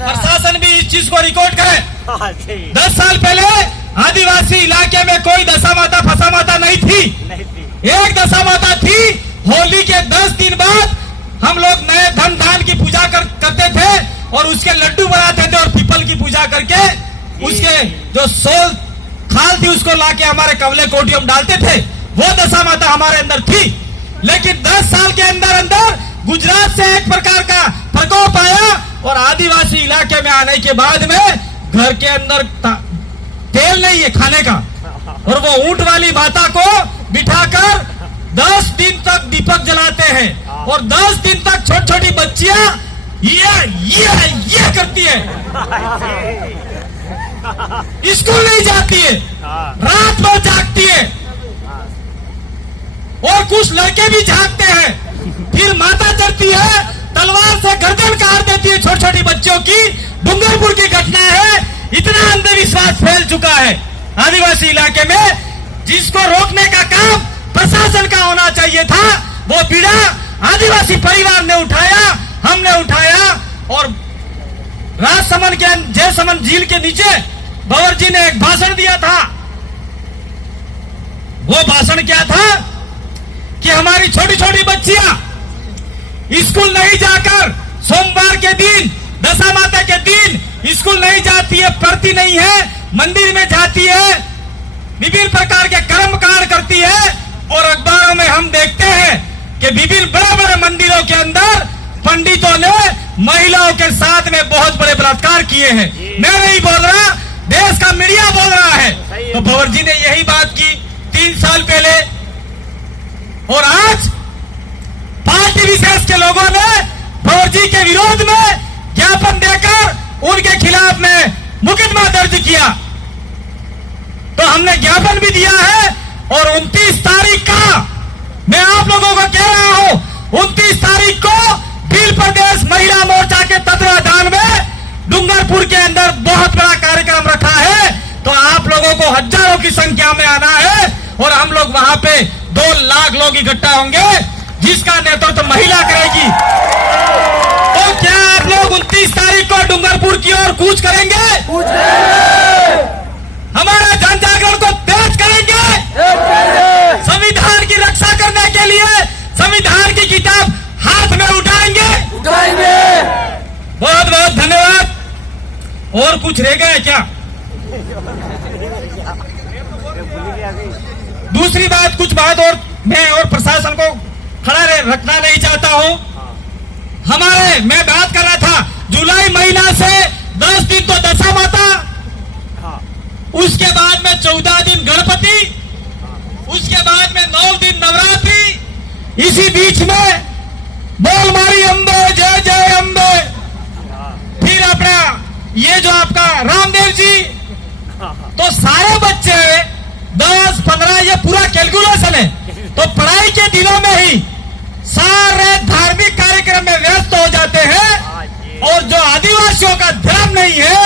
प्रशासन भी इस चीज को रिकॉर्ड करे। 10 साल पहले आदिवासी इलाके में कोई दशा माता फसा माता नहीं थी। एक दशा माता थी। होली के 10 दिन बाद हम लोग नए धन धान की पूजा करते थे और उसके लड्डू बनाते थे और पीपल की पूजा करके उसके जो सोल खाल थी उसको लाके हमारे कवले कोटियों में डालते थे। वो दशा माता हमारे अंदर थी। लेकिन 10 साल के अंदर अंदर गुजरात से एक प्रकार का प्रकोप आया और आदिवासी इलाके में आने के बाद में घर के अंदर तेल नहीं है खाने का और वो ऊंट वाली माता को बिठाकर 10 दिन तक दीपक जलाते हैं और 10 दिन तक छोटी छोटी बच्चियां ये करती है। स्कूल नहीं जाती है, रात भर जागती है और कुछ लड़के भी जागते हैं। फिर माता चढ़ती है, तलवार से गर्दन काट देती है छोटी छोटी बच्चों की। डूंगरपुर की घटना है। इतना अंधविश्वास फैल चुका है आदिवासी इलाके में, जिसको रोकने का काम प्रशासन का होना चाहिए था। वो बीड़ा आदिवासी परिवार ने उठाया, हमने उठाया और राजसमंद के जयसमंद झील के नीचे भंवर जी ने एक भाषण दिया था। वो भाषण क्या था कि हमारी छोटी छोटी बच्चियां स्कूल नहीं जाकर सोमवार के दिन दशा माता के दिन स्कूल नहीं जाती है, पढ़ती नहीं है, मंदिर में जाती है, विभिन्न प्रकार के कर्म कांड करती है। और अखबारों में हम देखते हैं कि विभिन्न बड़े बड़े मंदिरों के अंदर पंडितों ने महिलाओं के साथ में बहुत बड़े बलात्कार किए हैं। मैं नहीं बोल रहा, देश का मीडिया बोल रहा है। तो भंवर जी ने यही बात की 3 साल पहले और आज पार्टी विशेष के लोगों ने भंवर जी के विरोध में ज्ञापन देकर उनके खिलाफ में मुकदमा दर्ज किया। तो हमने ज्ञापन भी दिया है और 29 तारीख का मैं आप लोगों को कह रहा हूं, 29 तारीख को भील प्रदेश महिला मोर्चा के तत्वाधान में डूंगरपुर के अंदर बहुत बड़ा कार्यक्रम रखा है। तो आप लोगों को हजारों की संख्या में आना है और हम लोग वहां पे 2 लाख लोग इकट्ठा होंगे, जिसका नेतृत्व महिला करेगी। तो क्या आप लोग 29 तारीख को डूंगरपुर की ओर कूच करेंगे? हमारे जन जागरण को तेज करेंगे। संविधान की रक्षा करने के लिए संविधान की किताब हाथ में उठाएंगे। बहुत बहुत धन्यवाद। और कुछ रह गया क्या? दूसरी बात, कुछ बात और मैं और प्रशासन को खड़ा रखना नहीं चाहता हूं। मैं बात कर रहा था जुलाई महीना से 10 दिन तो दशा माता, उसके बाद में 14 दिन गणपति, उसके बाद में 9 दिन नवरात्रि, इसी बीच में बोल मारी अम्बे जय जय अम्बे, फिर अपना ये जो आपका रामदेव जी। तो सारे बच्चे 10, 15 ये पूरा कैलकुलेशन है। तो पढ़ाई के दिनों में ही सारे धार्मिक कार्यक्रम में व्यस्त हो जाते हैं और जो आदिवासियों का धर्म नहीं है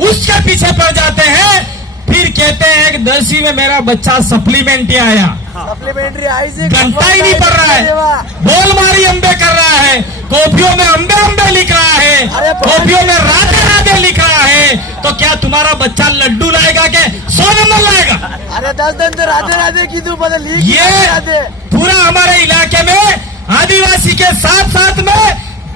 उसके पीछे पड़ जाते हैं। फिर कहते हैं कि 10वीं में मेरा बच्चा सप्लीमेंट्री आया, घंटा ही नहीं पढ़ रहा है, बोल मारी अम्बे कर रहा है, कॉपियों में अम्बे अम्बे लिख रहा है, कॉपियों में राधे राधे लिख रहा है। तो क्या तुम्हारा बच्चा लड्डू लाएगा के 100 नंबर लाएगा? अरे 10 दिन तो राधे राधे की तू बदल। ये पूरा हमारे इलाके में आदिवासी के साथ साथ में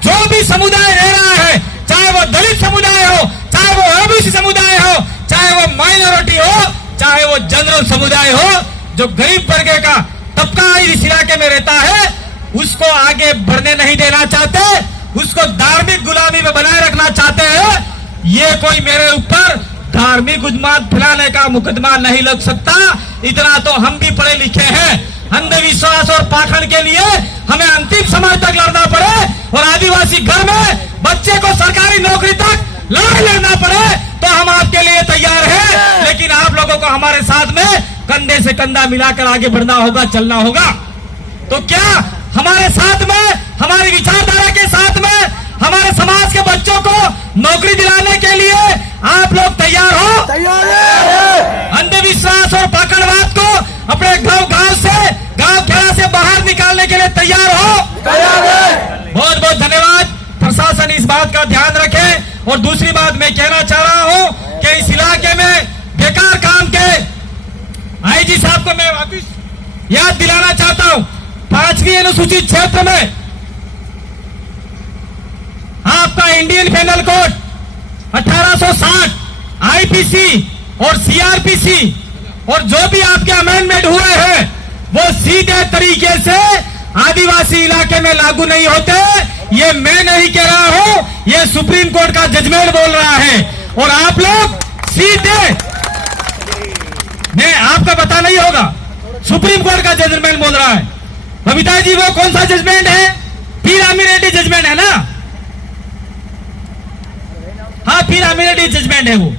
जो भी समुदाय रह रहा है, चाहे वो दलित समुदाय हो, चाहे वो ओबीसी समुदाय हो, चाहे वो माइनॉरिटी हो, चाहे वो जनरल समुदाय हो, जो गरीब वर्ग का तबका इस इलाके में रहता है, उसको आगे बढ़ने नहीं देना चाहते, उसको धार्मिक गुलामी में बनाए रखना चाहते हैं। ये कोई मेरे ऊपर धार्मिक उन्माद फैलाने का मुकदमा नहीं लग सकता। इतना तो हम भी पढ़े लिखे हैं। अंधविश्वास और पाखंड के लिए हमें अंतिम समय तक लड़ना पड़े और आदिवासी घर में बच्चे को सरकारी नौकरी तक लड़ाई लड़ना पड़े तो हम आपके लिए तैयार हैं। लेकिन आप लोगों को हमारे साथ में कंधे से कंधा मिलाकर आगे बढ़ना होगा, चलना होगा। तो क्या हमारे साथ में, हमारी विचारधारा के साथ में, हमारे समाज के बच्चों को नौकरी दिलाने के लिए आप लोग तैयार हो? तैयार है। अंधविश्वास और पाखंडवाद को अपने गांव से, गांव खेड़ा से बाहर निकालने के लिए तैयार हो? तैयार है। बहुत बहुत धन्यवाद। बात का ध्यान रखें। और दूसरी बात मैं कहना चाह रहा हूं कि इस इलाके में बेकार काम के आईजी साहब को मैं वापिस याद दिलाना चाहता हूं। 5वीं अनुसूचित क्षेत्र में आपका इंडियन पेनल कोड 1860, आईपीसी और सीआरपीसी और जो भी आपके अमेंडमेंट हुए हैं वो सीधे तरीके से आदिवासी इलाके में लागू नहीं होते। ये मैं नहीं कह रहा हूं, ये सुप्रीम कोर्ट का जजमेंट बोल रहा है। और आप लोग सीधे, मैं आपका पता नहीं होगा, सुप्रीम कोर्ट का जजमेंट बोल रहा है। बबीता जी वो कौन सा जजमेंट है? पी रामीरेड्डी जजमेंट है ना? हाँ, पी रामीरेड्डी जजमेंट है वो।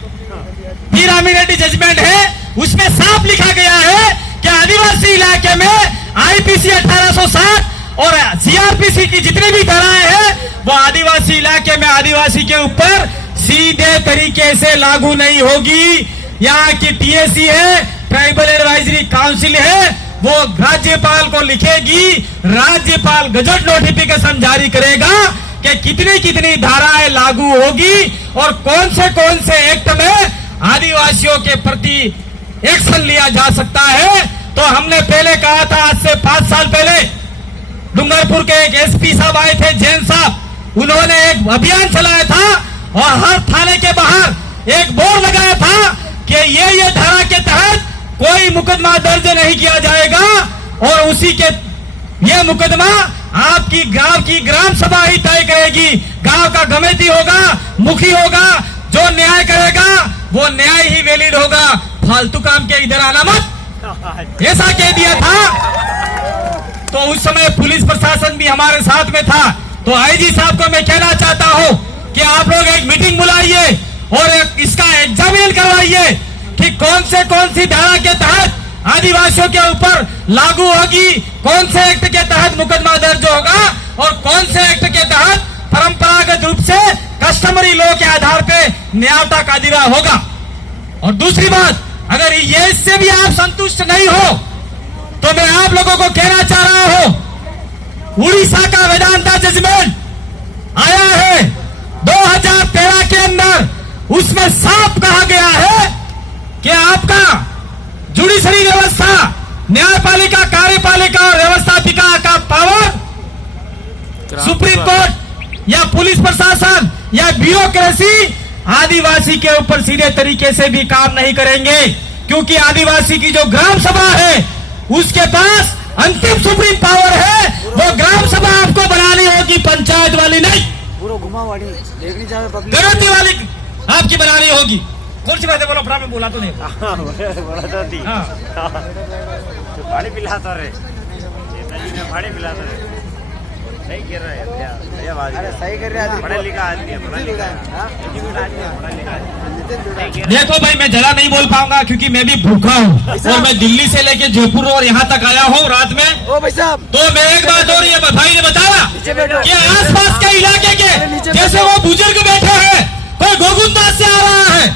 पी रामीरेड्डी जजमेंट है, उसमें साफ लिखा गया है कि आदिवासी इलाके में आईपीसी 1860 और सीआरपीसी की जितनी भी धाराएं हैं वो आदिवासी इलाके में आदिवासी के ऊपर सीधे तरीके से लागू नहीं होगी। यहाँ की टीएसी है, ट्राइबल एडवाइजरी काउंसिल है, वो राज्यपाल को लिखेगी, राज्यपाल गजट नोटिफिकेशन जारी करेगा कि कितनी कितनी धाराएं लागू होगी और कौन से एक्ट में आदिवासियों के प्रति एक्शन लिया जा सकता है। तो हमने पहले कहा था, आज से 5 साल पहले डूंगरपुर के एक एसपी साहब आए थे, जैन साहब, उन्होंने एक अभियान चलाया था और हर थाने के बाहर एक बोर्ड लगाया था कि ये धारा के तहत कोई मुकदमा दर्ज नहीं किया जाएगा और उसी के ये मुकदमा आपकी गांव की ग्राम सभा ही तय करेगी। गांव का कमेटी होगा, मुखी होगा, जो न्याय करेगा वो न्याय ही वैलिड होगा। फालतू काम के इधर आना मत, ऐसा कह दिया था। तो उस समय पुलिस प्रशासन भी हमारे साथ में था। तो आईजी साहब को मैं कहना चाहता हूं कि आप लोग एक मीटिंग बुलाइए और इसका एग्जामिन करवाइए कि कौन सी धारा के तहत आदिवासियों के ऊपर लागू होगी, कौन से एक्ट के तहत मुकदमा दर्ज होगा और कौन से एक्ट के तहत परंपरागत रूप से कस्टमरी लॉ के आधार पे न्यायता का अधिरा होगा। और दूसरी बात, अगर ये इससे भी आप संतुष्ट नहीं हो तो मैं आप लोगों को कहना चाह रहा हूं, उड़ीसा का वेदांता जजमेंट आया है 2013 के अंदर, उसमें साफ कहा गया है कि आपका जुडिशरी व्यवस्था, न्यायपालिका, कार्यपालिका और व्यवस्थापिका का पावर सुप्रीम कोर्ट या पुलिस प्रशासन या ब्यूरोक्रेसी आदिवासी के ऊपर सीधे तरीके से भी काम नहीं करेंगे, क्योंकि आदिवासी की जो ग्राम सभा है उसके पास अंतिम सुप्रीम पावर है। वो ग्राम सभा आपको बनानी होगी, पंचायत वाली नहीं, पूरा घुमावाड़ी देखनी चाहिए, गणति वाली आपकी बनानी होगी। कौन सी बातें बोलो, अपना में बोला तो नहीं, बोला तो थी। पानी पिलाता रे, पानी पिलाता रे, सही कर रहे हैं, सही कर रहे हैं, पढ़ा लिखा आदमी है, पढ़ा लिखा देखो भाई, मैं जरा नहीं बोल पाऊंगा क्योंकि मैं भी भूखा हूँ और मैं दिल्ली से लेके जयपुर और यहाँ तक आया हूँ रात में। ओ भाई साहब, तो मैं एक बात और ये भाई ने बताया कि आसपास के इलाके के जैसे वो बुजुर्ग बैठे हैं, कोई गोगुंदा से आ रहा है,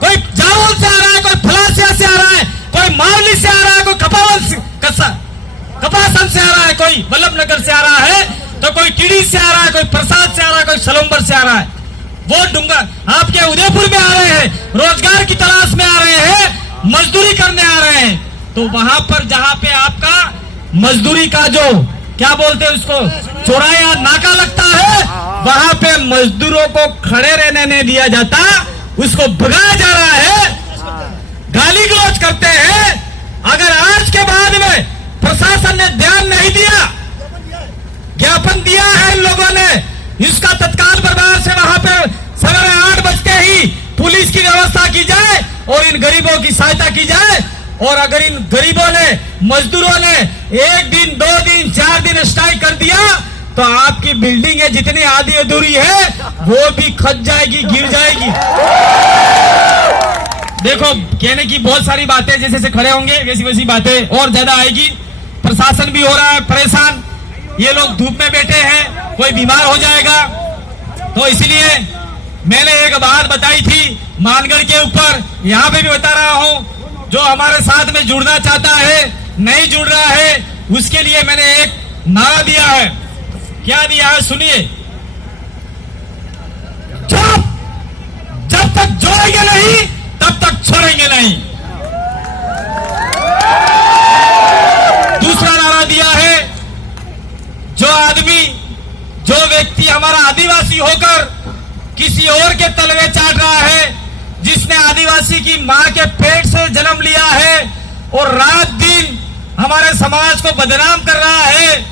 कोई जावल से आ रहा है, कोई फलासिया से आ रहा है, कोई मावली से आ रहा है, कोई कपासन से आ रहा है, कोई वल्लभ नगर से आ रहा है, तो कोई टीडी से आ रहा है, कोई प्रसाद से आ रहा है, कोई सलम्बर से आ रहा है। वो डूंगर आपके उदयपुर में आ रहे हैं, रोजगार की तलाश में आ रहे हैं, मजदूरी करने आ रहे हैं। तो वहां पर जहां पे आपका मजदूरी का जो क्या बोलते हैं उसको चौराया नाका लगता है, वहां पे मजदूरों को खड़े रहने नहीं दिया जाता, उसको भगाया जा रहा है, गाली गलौज करते हैं। अगर आज के बाद में प्रशासन ने ध्यान नहीं दिया, ज्ञापन दिया है इन लोगों ने, इसका तत्काल प्रभाव से वहां पर सवेरे 8 बजते ही पुलिस की व्यवस्था की जाए और इन गरीबों की सहायता की जाए। और अगर इन गरीबों ने, मजदूरों ने 1 दिन, 2 दिन, 4 दिन स्ट्राइक कर दिया तो आपकी बिल्डिंग है जितनी आधी अधूरी है वो भी खच जाएगी, गिर जाएगी। देखो, कहने की बहुत सारी बातें, जैसे जैसे खड़े होंगे वैसी वैसी बातें और ज्यादा आएगी। प्रशासन भी हो रहा है परेशान, ये लोग धूप में बैठे हैं, कोई बीमार हो जाएगा। तो इसलिए मैंने एक बात बताई थी मानगढ़ के ऊपर, यहाँ पे भी बता रहा हूँ, जो हमारे साथ में जुड़ना चाहता है, नहीं जुड़ रहा है, उसके लिए मैंने एक नारा दिया है। क्या दिया है सुनिए, छोड़ेंगे नहीं। दूसरा नारा दिया है, जो आदमी, जो व्यक्ति हमारा आदिवासी होकर किसी और के तलवे चाट रहा है, जिसने आदिवासी की मां के पेट से जन्म लिया है और रात दिन हमारे समाज को बदनाम कर रहा है,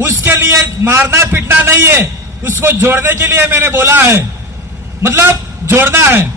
उसके लिए मारना पीटना नहीं है, उसको जोड़ने के लिए मैंने बोला है, मतलब जोड़ना है।